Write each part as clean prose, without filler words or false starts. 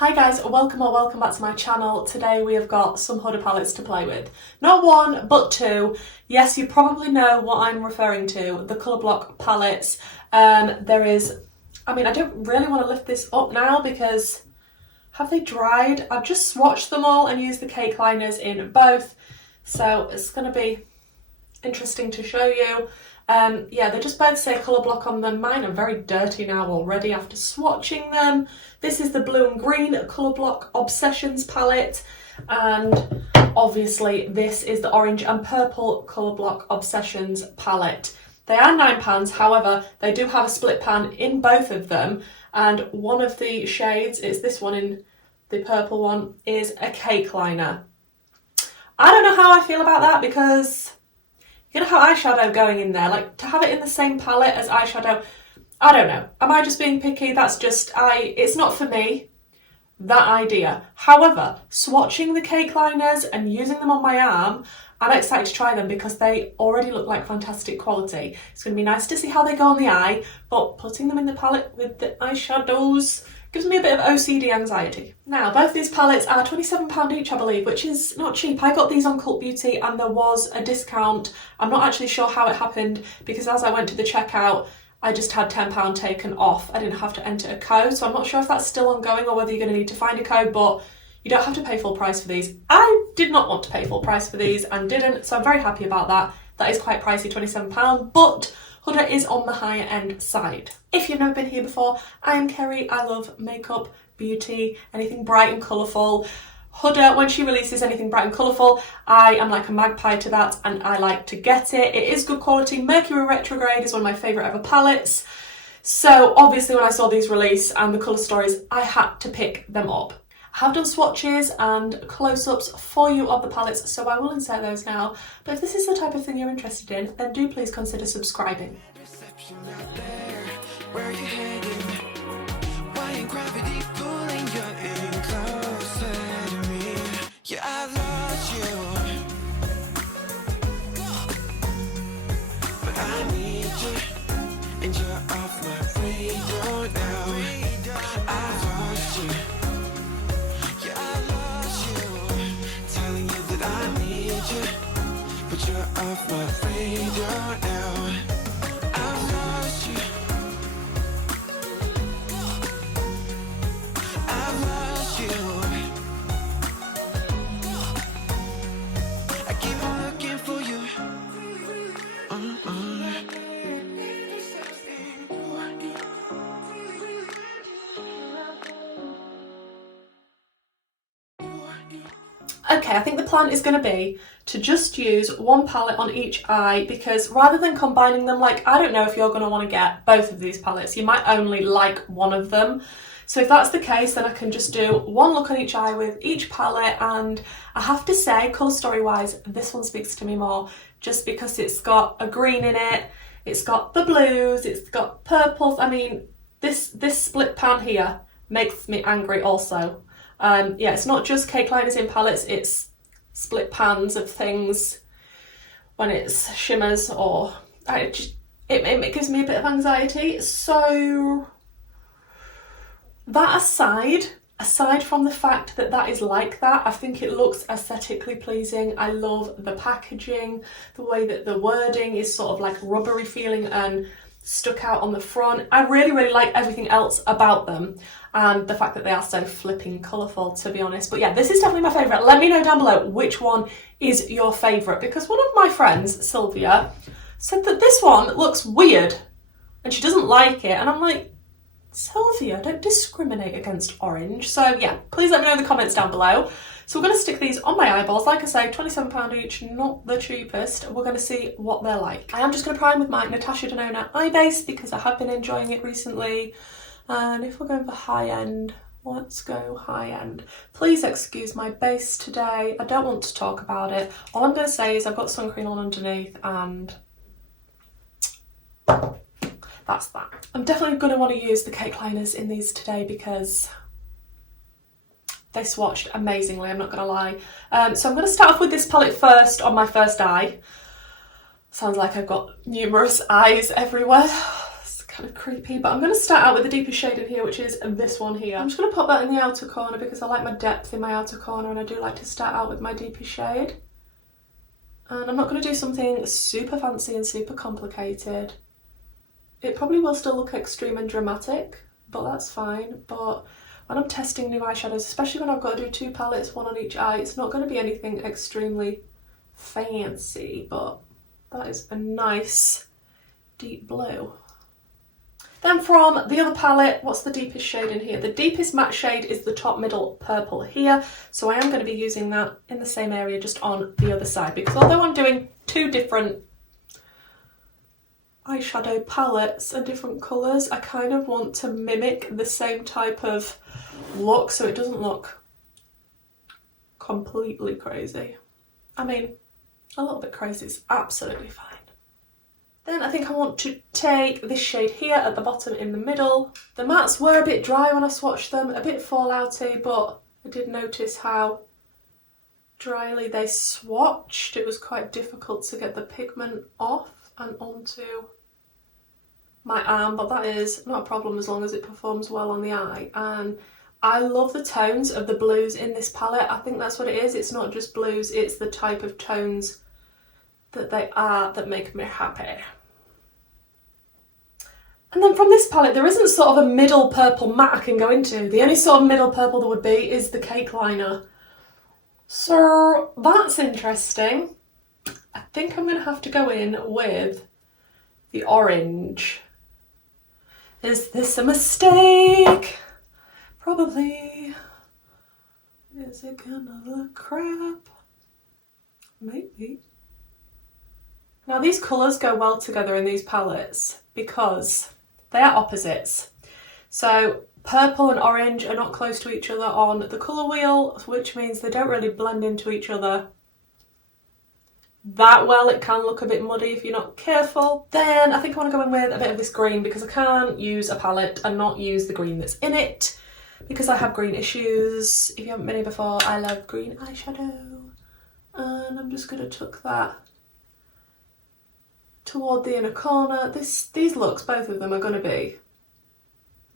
Hi guys, welcome or welcome back to my channel. Today we have got some Huda palettes to play with. Not one, but two. Yes, you probably know what I'm referring to, the Colorblock palettes. I don't really want to lift this up now because have they dried? I've just swatched them all and used the cake liners in both. So it's going to be interesting to show you. Yeah, they just both say Colorblock on them. Mine are very dirty now already after swatching them. This is the blue and green Colorblock Obsessions palette, and obviously this is the orange and purple Colorblock Obsessions palette. They are £9, however, they do have a split pan in both of them, and one of the shades, it's this one in the purple one, is a cake liner. I don't know how I feel about that because you're gonna have eyeshadow going in there, like to have it in the same palette as eyeshadow, I don't know. Am I just being picky? That's just, it's not for me, that idea. However, swatching the cake liners and using them on my arm, I'm excited to try them because they already look like fantastic quality. It's gonna be nice to see how they go on the eye, but putting them in the palette with the eyeshadows gives me a bit of OCD anxiety. Now, both these palettes are £27 each, I believe, which is not cheap. I got these on Cult Beauty and there was a discount. I'm not actually sure how it happened because as I went to the checkout, I just had £10 taken off. I didn't have to enter a code, so I'm not sure if that's still ongoing or whether you're going to need to find a code, but you don't have to pay full price for these. I did not want to pay full price for these and didn't, so I'm very happy about that. That is quite pricey, £27, but Huda is on the higher end side. If you've never been here before, I am Kerry. I love makeup, beauty, anything bright and colourful. Huda, when she releases anything bright and colourful, I am like a magpie to that and I like to get it. It is good quality. Mercury Retrograde is one of my favourite ever palettes. So obviously when I saw these release and the colour stories, I had to pick them up. I have done swatches and close-ups for you of the palettes, so I will insert those now. But if this is the type of thing you're interested in, then do please consider subscribing. Off my radar now. I've lost you. I've lost you. I keep on looking for you. Okay, I think the plan is going to be to just use one palette on each eye because rather than combining them, like I don't know if you're going to want to get both of these palettes, you might only like one of them. So if that's the case, then I can just do one look on each eye with each palette, and I have to say, colour story wise, this one speaks to me more just because it's got a green in it, it's got the blues, it's got purples. I mean, this split pan here makes me angry also. Yeah, it's not just cake liners in palettes, it's split pans of things when it's shimmers or it gives me a bit of anxiety. So that aside from the fact that that is like that, I think it looks aesthetically pleasing. I love the packaging, the way that the wording is sort of like rubbery feeling and stuck out on the front. I really like everything else about them and the fact that they are so flipping colourful, to be honest. But yeah, this is definitely my favourite. Let me know down below which one is your favourite, because one of my friends, Sylvia, said that this one looks weird and she doesn't like it, and I'm like, Sylvia, don't discriminate against orange. So yeah, please let me know in the comments down below. So we're going to stick these on my eyeballs. Like I say, £27 each, not the cheapest. We're going to see what they're like. I am just going to prime with my Natasha Denona eye base because I have been enjoying it recently. And if we're going for high end, let's go high end. Please excuse my base today. I don't want to talk about it. All I'm going to say is I've got sun cream on underneath and that's that. I'm definitely going to want to use the cake liners in these today because they swatched amazingly, I'm not going to lie. So I'm going to start off with this palette first on my first eye. Sounds like I've got numerous eyes everywhere. It's kind of creepy, but I'm going to start out with the deepest shade in here, which is this one here. I'm just going to pop that in the outer corner because I like my depth in my outer corner, and I do like to start out with my deepest shade. And I'm not going to do something super fancy and super complicated. It probably will still look extreme and dramatic, but that's fine. But when I'm testing new eyeshadows, especially when I've got to do 2 palettes, 1 on each eye, it's not going to be anything extremely fancy, but that is a nice deep blue. Then from the other palette, what's the deepest shade in here? The deepest matte shade is the top middle purple here. So I am going to be using that in the same area, just on the other side, because although I'm doing 2 different eyeshadow palettes and different colours, I kind of want to mimic the same type of look so it doesn't look completely crazy. I mean, a little bit crazy is absolutely fine. Then I think I want to take this shade here at the bottom in the middle. The mattes were a bit dry when I swatched them, a bit fallouty, but I did notice how dryly they swatched. It was quite difficult to get the pigment off and onto my arm, but that is not a problem as long as it performs well on the eye. And I love the tones of the blues in this palette. I think that's what it is. It's not just blues, it's the type of tones that they are that make me happy. And then from this palette, there isn't sort of a middle purple matte I can go into. The only sort of middle purple there would be is the cake liner. So that's interesting. I think I'm going to have to go in with the orange. Is this a mistake? Probably. Is it gonna look crap? Maybe. Now these colours go well together in these palettes because they are opposites. So purple and orange are not close to each other on the colour wheel, which means they don't really blend into each other that well. It can look a bit muddy if you're not careful. Then I think I want to go in with a bit of this green because I can't use a palette and not use the green that's in it because I have green issues. If you haven't been here before, I love green eyeshadow. And I'm just going to tuck that toward the inner corner. These looks, both of them, are going to be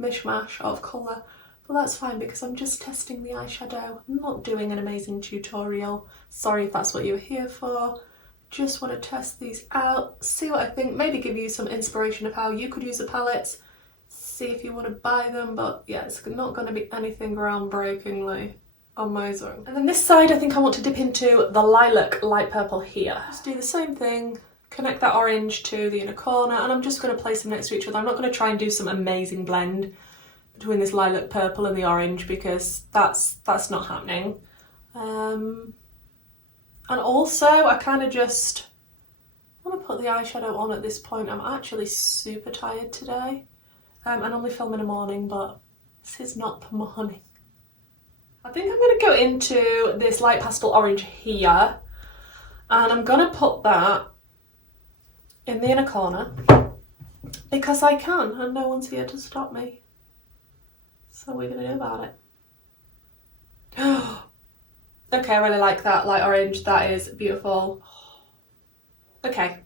mishmash of colour, but that's fine because I'm just testing the eyeshadow. I'm not doing an amazing tutorial. Sorry if that's what you're here for. Just want to test these out, see what I think, maybe give you some inspiration of how you could use the palettes, see if you want to buy them, but yeah, it's not going to be anything groundbreakingly amazing. And then this side, I think I want to dip into the lilac light purple here. Just do the same thing. Connect that orange to the inner corner, and I'm just going to place them next to each other. I'm not going to try and do some amazing blend between this lilac purple and the orange because that's not happening. And also I kind of just want to put the eyeshadow on at this point. I'm actually super tired today and only film in the morning, but this is not the morning. I think I'm going to go into this light pastel orange here, and I'm going to put that in the inner corner because I can and no one's here to stop me. So we're going to do about it. Okay, I really like that light orange. That is beautiful. Okay,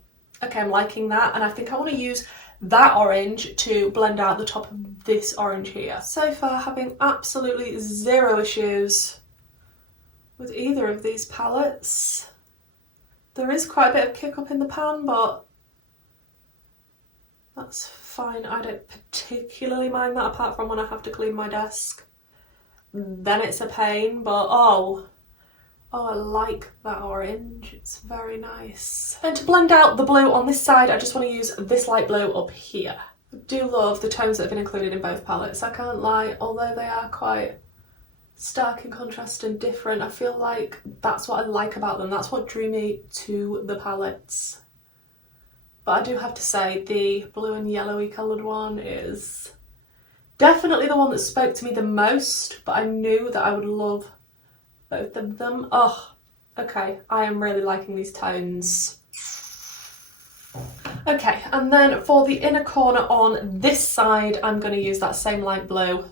I'm liking that, and I think I want to use that orange to blend out the top of this orange here. So far, having absolutely zero issues with either of these palettes. There is quite a bit of kick up in the pan, but that's fine. I don't particularly mind that, apart from when I have to clean my desk. Then it's a pain, but oh, I like that orange. It's very nice. And to blend out the blue on this side, I just want to use this light blue up here. I do love the tones that have been included in both palettes, I can't lie, although they are quite stark in contrast and different. I feel like that's what I like about them. That's what drew me to the palettes. But I do have to say the blue and yellowy coloured one is definitely the one that spoke to me the most, but I knew that I would love both of them. Oh, okay, I am really liking these tones. Okay, and then for the inner corner on this side, I'm going to use that same light blue.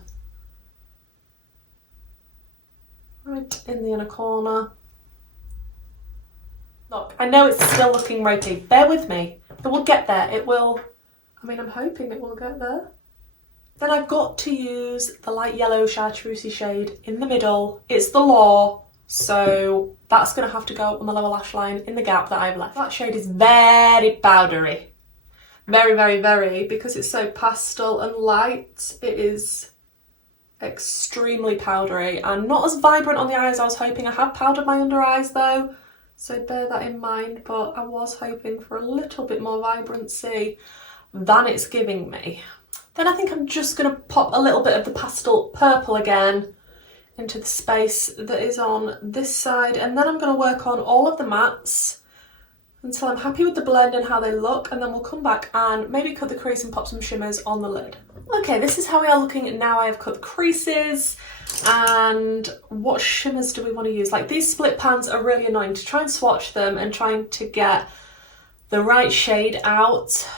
Right in the inner corner. Look, I know it's still looking ropey. Bear with me. It will get there. It will. mean, I'm hoping it will get there. Then I've got to use the light yellow chartreusey shade in the middle. It's the law, so that's going to have to go on the lower lash line in the gap that I've left. That shade is very powdery. Very, very, very, because it's so pastel and light, it is extremely powdery and not as vibrant on the eye as I was hoping. I have powdered my under eyes though, so bear that in mind, but I was hoping for a little bit more vibrancy than it's giving me. Then I think I'm just going to pop a little bit of the pastel purple again into the space that is on this side, and then I'm going to work on all of the mattes until I'm happy with the blend and how they look, and then we'll come back and maybe cut the crease and pop some shimmers on the lid. Okay, this is how we are looking now. I have cut the creases, and what shimmers do we want to use? Like, these split pans are really annoying. To try and swatch them and trying to get the right shade out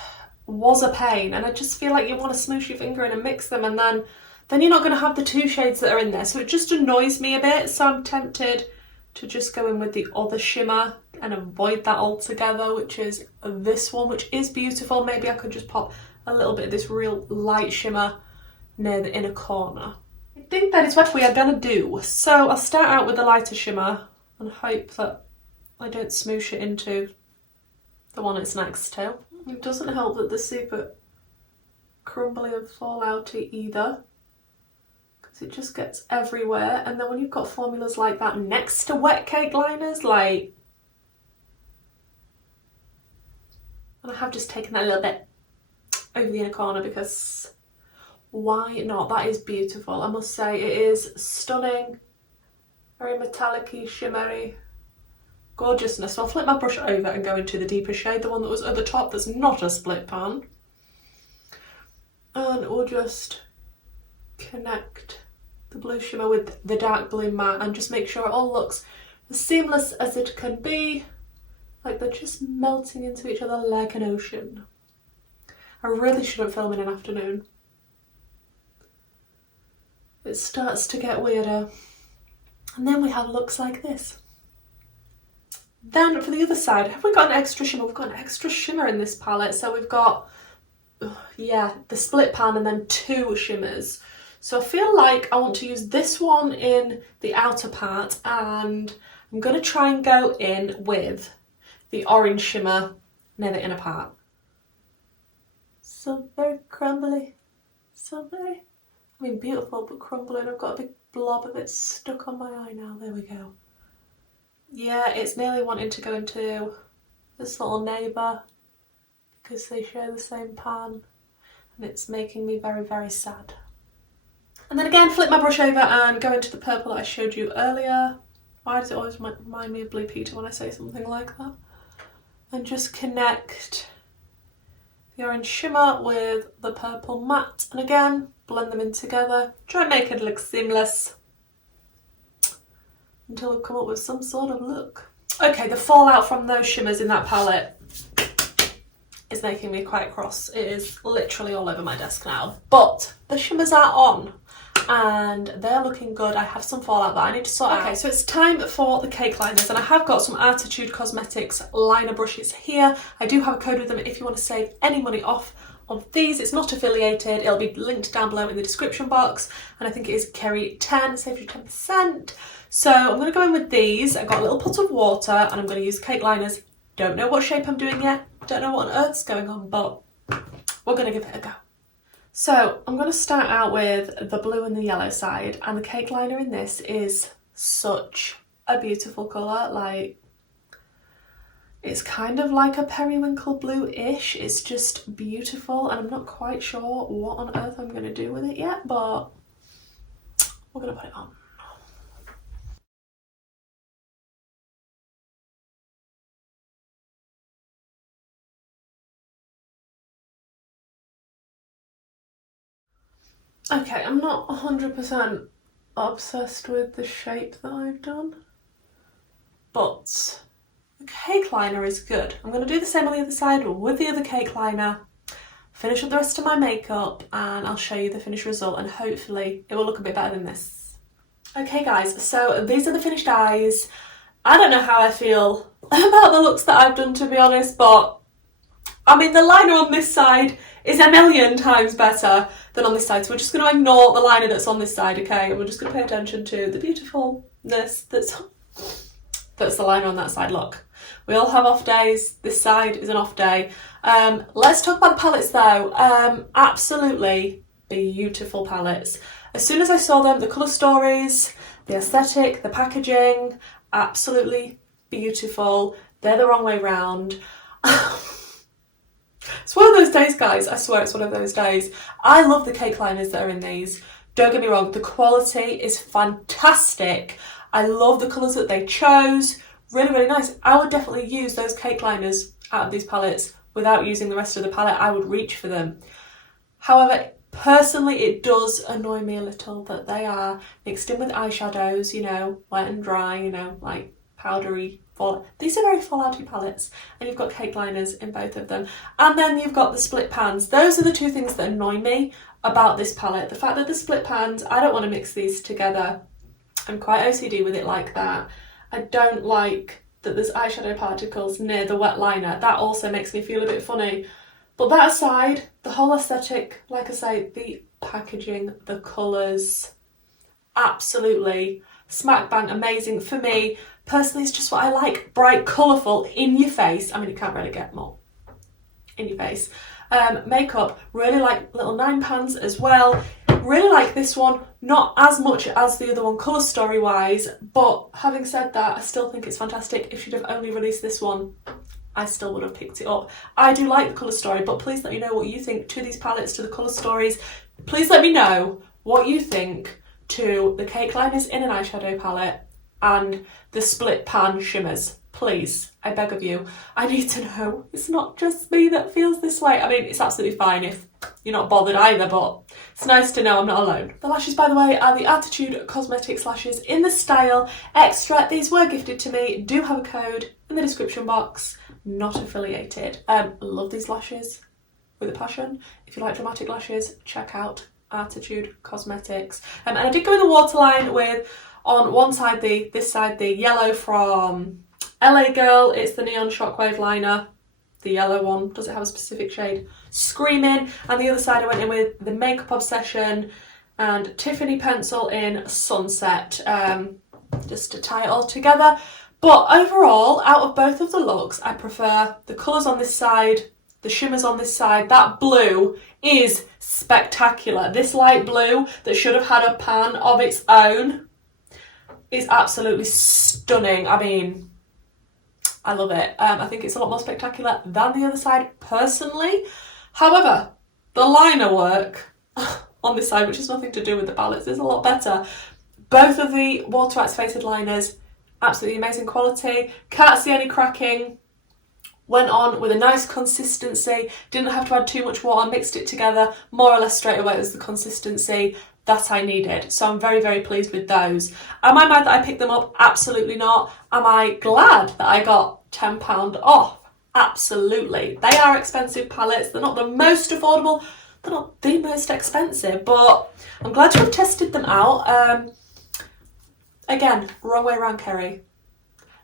was a pain, and I just feel like you want to smoosh your finger in and mix them, and then you're not going to have the two shades that are in there, so it just annoys me a bit. So I'm tempted to just go in with the other shimmer and avoid that altogether, which is this one, which is beautiful. Maybe I could just pop a little bit of this real light shimmer near the inner corner. I think that is what we are going to do. So I'll start out with the lighter shimmer and hope that I don't smoosh it into the one it's next to. It doesn't help that they're super crumbly and fallouty either, because it just gets everywhere. And then when you've got formulas like that next to wet cake liners, like, and I have just taken that a little bit over the inner corner because why not? That is beautiful. I must say, it is stunning, very metallic-y, shimmery gorgeousness. So I'll flip my brush over and go into the deeper shade, the one that was at the top that's not a split pan, and we'll just connect the blue shimmer with the dark blue matte and just make sure it all looks as seamless as it can be, like they're just melting into each other like an ocean. I really shouldn't film in an afternoon. It starts to get weirder. And then we have looks like this. Then for the other side, have we got an extra shimmer? We've got an extra shimmer in this palette. So we've got, yeah, the split pan and then two shimmers. So I feel like I want to use this one in the outer part, and I'm going to try and go in with the orange shimmer near the inner part. So very crumbly, so very, I mean, beautiful but crumbly, and I've got a big blob of it stuck on my eye now. There we go. Yeah, it's nearly wanting to go into this little neighbour because they share the same pan, and it's making me very, very sad. And then again, flip my brush over and go into the purple that I showed you earlier. Why does it always remind me of Blue Peter when I say something like that? And just connect the orange shimmer with the purple matte, and again, blend them in together. Try and make it look seamless until we've come up with some sort of look. Okay, the fallout from those shimmers in that palette is making me quite cross. It is literally all over my desk now, but the shimmers are on and they're looking good. I have some fallout that I need to sort out. Okay, so it's time for the cake liners, and I have got some Arttitude Cosmetics liner brushes here. I do have a code with them if you want to save any money off of these. It's not affiliated, it'll be linked down below in the description box, and I think it is Kerry 10, saves you 10%. So I'm going to go in with these. I've got a little pot of water and I'm going to use cake liners. Don't know what shape I'm doing yet, don't know what on earth's going on, but we're going to give it a go. So I'm going to start out with the blue and the yellow side, and the cake liner in this is such a beautiful colour. Like, it's kind of like a periwinkle blue-ish. It's just beautiful, and I'm not quite sure what on earth I'm going to do with it yet, but we're going to put it on. Okay, I'm not 100% obsessed with the shape that I've done, but the cake liner is good. I'm going to do the same on the other side with the other cake liner, finish up the rest of my makeup, and I'll show you the finished result, and hopefully it will look a bit better than this. Okay guys, so these are the finished eyes. I don't know how I feel about the looks that I've done, to be honest, but I mean, the liner on this side is a million times better than on this side, so we're just going to ignore the liner that's on this side, okay? And we're just going to pay attention to the beautifulness that's the liner on that side. Look, we all have off days. This side is an off day. Let's talk about the palettes though. Absolutely beautiful palettes. As soon as I saw them, the colour stories, the aesthetic, the packaging, absolutely beautiful. They're the wrong way round. It's one of those days, guys. I swear it's one of those days. I love the cake liners that are in these. Don't get me wrong, the quality is fantastic. I love the colours that they chose. Really, really nice. I would definitely use those cake liners out of these palettes without using the rest of the palette. I would reach for them. However, personally, it does annoy me a little that they are mixed in with eyeshadows, you know, wet and dry, you know, like powdery. These are very fallouty palettes, and you've got cake liners in both of them. And then you've got the split pans. Those are the two things that annoy me about this palette. The fact that the split pans, I don't want to mix these together. I'm quite OCD with it like that. I don't like that there's eyeshadow particles near the wet liner. That also makes me feel a bit funny. But that aside, the whole aesthetic, like I say, the packaging, the colours, absolutely smack bang amazing for me. Personally, it's just what I like. Bright, colourful, in your face. I mean, you can't really get more in your face. Makeup, really like little 9 pans as well. Really like this one, not as much as the other one colour story wise, but having said that, I still think it's fantastic. If you'd have only released this one, I still would have picked it up. I do like the colour story, but please let me know what you think to these palettes, to the colour stories. Please let me know what you think to the cake liners in an eyeshadow palette and the split pan shimmers. Please, I beg of you. I need to know. It's not just me that feels this way. I mean, it's absolutely fine if you're not bothered either, but it's nice to know I'm not alone. The lashes, by the way, are the Arttitude Cosmetics lashes in the style Extra. These were gifted to me. Do have a code in the description box. Not affiliated. Love these lashes with a passion. If you like dramatic lashes, check out Arttitude Cosmetics. And I did go in the waterline with, on one side, this side, the yellow from LA Girl. It's the Neon Shockwave liner, the yellow one. Does it have a specific shade? Screaming. And the other side I went in with the Makeup Obsession and Tiffany pencil in Sunset, just to tie it all together. But overall, out of both of the looks, I prefer the colours on this side, the shimmers on this side. That blue is spectacular. This light blue that should have had a pan of its own is absolutely stunning. I mean, I love it. I think it's a lot more spectacular than the other side, personally. However, the liner work on this side, which has nothing to do with the palettes, is a lot better. Both of the water activated liners, absolutely amazing quality. Can't see any cracking. Went on with a nice consistency. Didn't have to add too much water. Mixed it together. More or less straight away was the consistency that I needed. So I'm very, very pleased with those. Am I mad that I picked them up? Absolutely not. Am I glad that I got £10 off? Absolutely. They are expensive palettes. They're not the most affordable. They're not the most expensive, but I'm glad to have tested them out. Again, wrong way around, Kerry.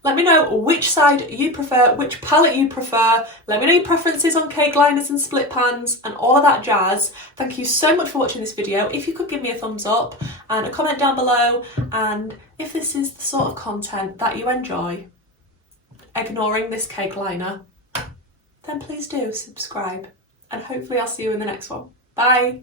Let me know which side you prefer, which palette you prefer. Let me know your preferences on cake liners and split pans and all of that jazz. Thank you so much for watching this video. If you could give me a thumbs up and a comment down below, and if this is the sort of content that you enjoy, ignoring this cake liner, then please do subscribe, and hopefully I'll see you in the next one. Bye!